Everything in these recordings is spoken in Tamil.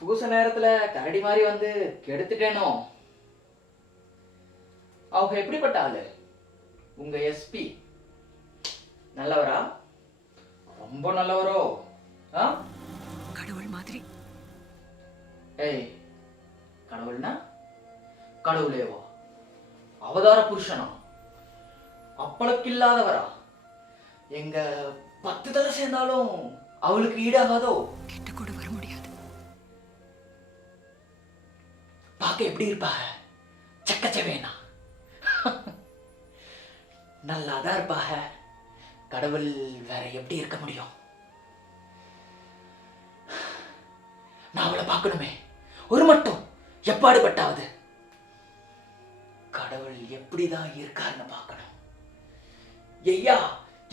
பூச நேரத்துல கரடி மாதிரி வந்து கெடுத்துட்டேனோ. அவங்க எப்படிப்பட்ட ஆளு? உங்க எஸ்பி நல்லவரா? ரொம்ப நல்லவரோ? கடவுள் மாதிரி. ஏய், கடவுள்னா கடவுளேவா? அவதார புருஷனா? அப்பளக்கில்லாதவரா? எங்க 10 தலை சேர்ந்தாலும் அவளுக்கு ஈடாகாதோ? கிட்ட கூட வர முடியாது. பார்க்க எப்படி இருப்பா? சக்கச்சவேனா? நல்லாதான் இருப்பாக. கடவுள் வேற எப்படி இருக்க முடியும்? நான் அவளை பார்க்கணுமே, ஒரு மட்டும் எப்பாடுபட்டாவது. கடவுள் எப்படிதான் இருக்காருன்னு பார்க்கணும். ஐயா,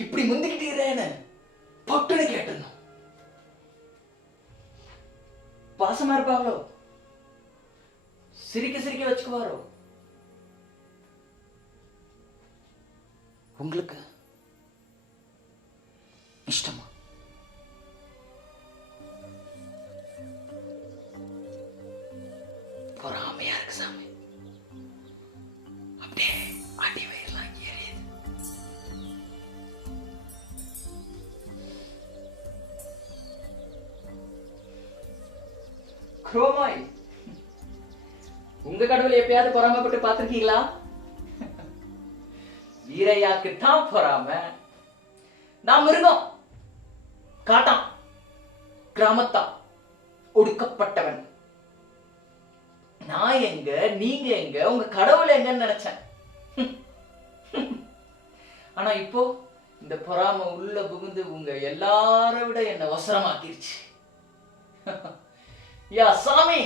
இப்படி முந்திக்கிட்டீரேன்னு பொட்டுன்னு கேட்டுருந்தோம். பாசமா இருப்பாங்களோ? சிரிக்க சிரிக்க வச்சுக்குவாரோ? உங்களுக்கு இஷ்டமா? பொறாமையா இருக்கு சாமி. அப்படியே அடி வயிறுலாம் ஏறியது. குரோமாய், உங்க கடவுள் எப்பயாவது பொறாமப்பட்டு பார்த்திருக்கீங்களா? வீரையாக்கு தான் பொறாம. நான் மிருகம், காட்டான், கிராமத்தா, ஒடுக்கப்பட்டவன். நான் எங்க, நீங்க எங்க, உங்க கடவுள் எங்கன்னு நினைச்சேன். ஆனா இப்போ இந்த பொறாம உள்ள புகுந்து உங்க எல்லாரை விட என்ன அவசரமாக்கிருச்சு. யா சாமி,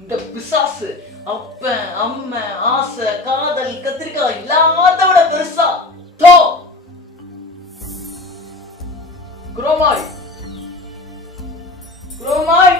இந்த பிசாசு அப்ப அம்மை ஆசை காதல் கத்திரிக்காய் இல்லாத விட பெருசா தோ. குரோமாய், குரோமாய்.